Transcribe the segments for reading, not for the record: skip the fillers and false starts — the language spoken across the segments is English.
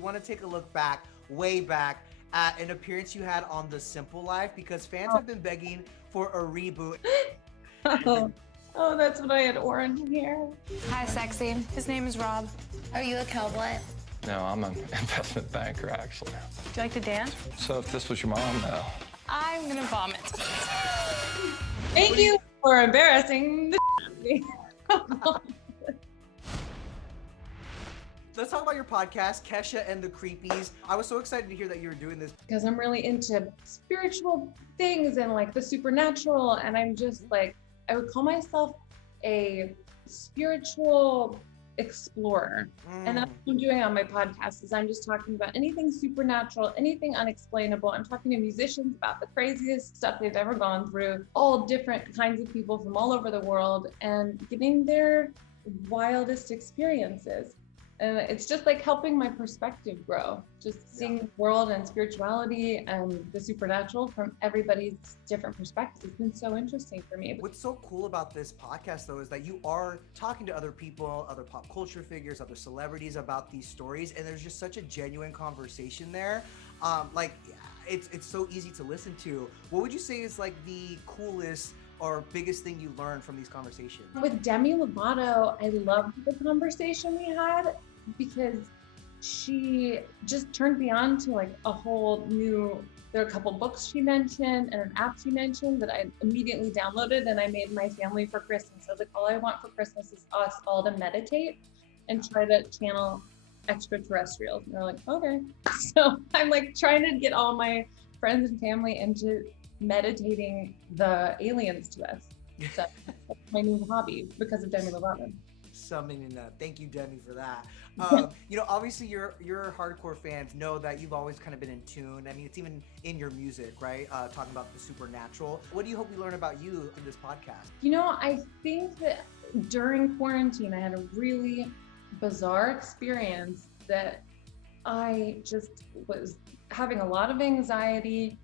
want to take a look back, way back, at an appearance you had on The Simple Life because fans have been begging for a reboot. Oh, that's when I had orange hair. Hi, sexy. His name is Rob. Are you a cowboy? No, I'm an investment banker, actually. Do you like to dance? So if this was your mom, no. I'm gonna vomit. Thank you for embarrassing the Let's talk about your podcast, Kesha and the Creepies. I was so excited to hear that you were doing this. because I'm really into spiritual things and like the supernatural, and I'm just like, I would call myself a spiritual explorer. And that's what I'm doing on my podcast is I'm just talking about anything supernatural, anything unexplainable. I'm talking to musicians about the craziest stuff they've ever gone through, all different kinds of people from all over the world and getting their wildest experiences. And it's just like helping my perspective grow, just seeing the world and spirituality and the supernatural from everybody's different perspectives. It's been so interesting for me. What's so cool about this podcast, though, is that you are talking to other people, other pop culture figures, other celebrities about these stories, and there's just such a genuine conversation there. It's so easy to listen to. What would you say is like the coolest or biggest thing you learned from these conversations? With Demi Lovato, I loved the conversation we had because she just turned me on to like a whole new, there are a couple books she mentioned and an app she mentioned that I immediately downloaded and I made my family for Christmas. I was like, all I want for Christmas is us all to meditate and try to channel extraterrestrials. And they're like, okay. So I'm like trying to get all my friends and family into meditating the aliens to us. So that's my new hobby because of Demi Lovato. Summoning that. Thank you, Demi, for that. Obviously your hardcore fans know that you've always kind of been in tune. I mean, it's even in your music, right? Talking about the supernatural. What do you hope we learn about you in this podcast? I think that during quarantine, I had a really bizarre experience that I just was having a lot of anxiety.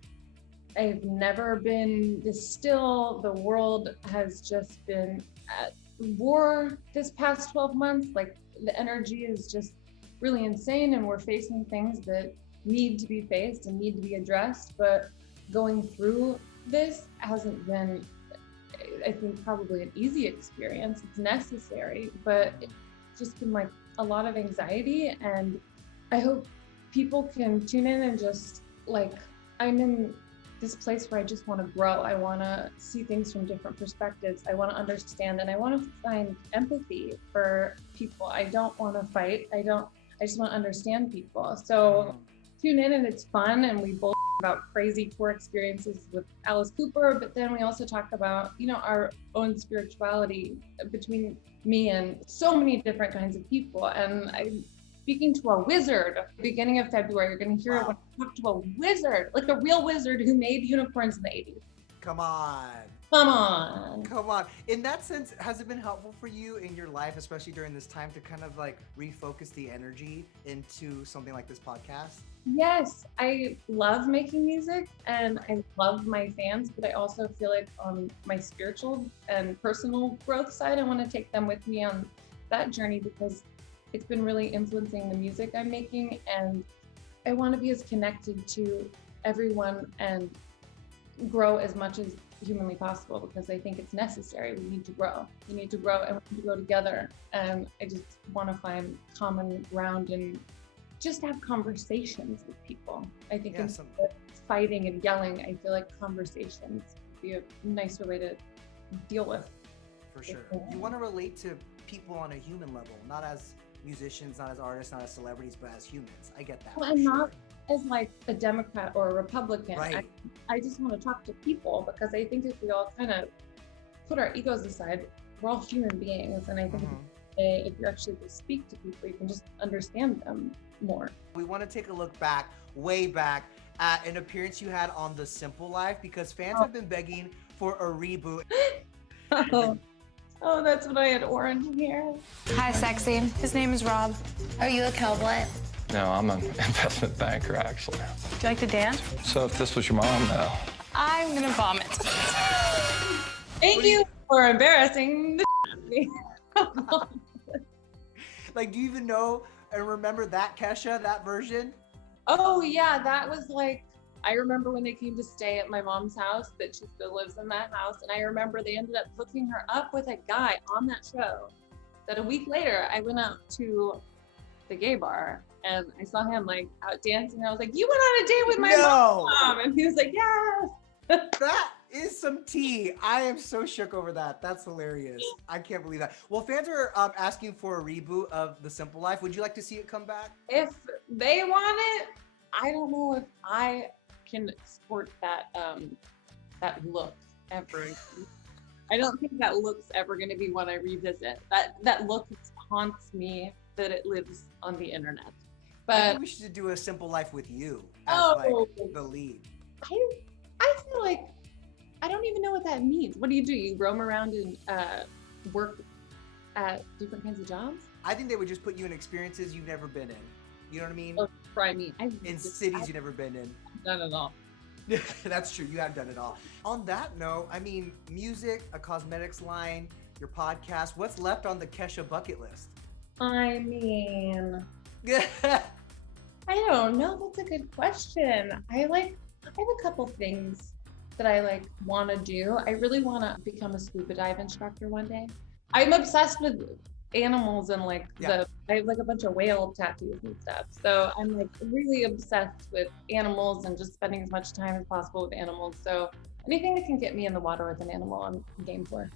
I've never been this still. The world has just been at war this past 12 months. Like the energy is just really insane and we're facing things that need to be faced and need to be addressed. But going through this hasn't been, I think, probably an easy experience. It's necessary, but it's just been like a lot of anxiety. And I hope people can tune in and just like, I'm in this place where I just want to grow. I want to see things from different perspectives. I want to understand and I want to find empathy for people. I don't want to fight. I just want to understand people. So tune in and it's fun and we both about crazy tour experiences with Alice Cooper, but then we also talk about, our own spirituality between me and so many different kinds of people. And I'm speaking to a wizard. Beginning of February, you're going to hear it when I talk to a wizard, like a real wizard who made unicorns in the 80s. Come on. Come on. Come on. In that sense, has it been helpful for you in your life, especially during this time, to kind of like refocus the energy into something like this podcast? Yes, I love making music and I love my fans, but I also feel like on my spiritual and personal growth side, I want to take them with me on that journey because it's been really influencing the music I'm making, and I want to be as connected to everyone and grow as much as humanly possible because I think it's necessary. We need to grow. We need to grow and we need to grow together. And I just want to find common ground and just have conversations with people. I think instead of fighting and yelling, I feel like conversations would be a nicer way to deal with. For sure. You want to relate to people on a human level, not as musicians, not as artists, not as celebrities, but as humans. I get that. Well, I'm not as like a Democrat or a Republican. Right. I just want to talk to people because I think if we all kind of put our egos aside, we're all human beings. And I think if you actually just speak to people, you can just understand them more. We want to take a look back, way back, at an appearance you had on The Simple Life because fans have been begging for a reboot. Oh, that's when I had orange hair. Hi, sexy. His name is Rob. Are you a cowboy? No, I'm an investment banker, actually. Do you like to dance? So if this was your mom, no. I'm gonna vomit. Thank you for embarrassing the Like, do you even know And remember that, Kesha, that version? Oh yeah, that was like, I remember when they came to stay at my mom's house, that she still lives in that house. And I remember they ended up hooking her up with a guy on that show. That a week later, I went out to the gay bar and I saw him like out dancing. I was like, "You went on a date with my mom?" And he was like, "Yes." That is some tea. I am so shook over that. That's hilarious. I can't believe that. Well, fans are asking for a reboot of The Simple Life. Would you like to see it come back? If they want it, I don't know if I can support that that look ever. I don't think that look's ever going to be one I revisit. That look haunts me, that it lives on the internet. I But think we should do A Simple Life with you as Oh. like the lead. I feel like I don't even know what that means. What do? You roam around and work at different kinds of jobs? I think they would just put you in experiences you've never been in. You know what I mean? Or try me. In cities you've never been in. None at all. That's true. You have done it all. On that note, I mean, music, a cosmetics line, your podcast. What's left on the Kesha bucket list? I mean, I don't know. That's a good question. I have a couple things that I want to do. I really want to become a scuba dive instructor one day. I'm obsessed with animals and I have a bunch of whale tattoos and stuff. So I'm really obsessed with animals and just spending as much time as possible with animals. So anything that can get me in the water with an animal, I'm game for.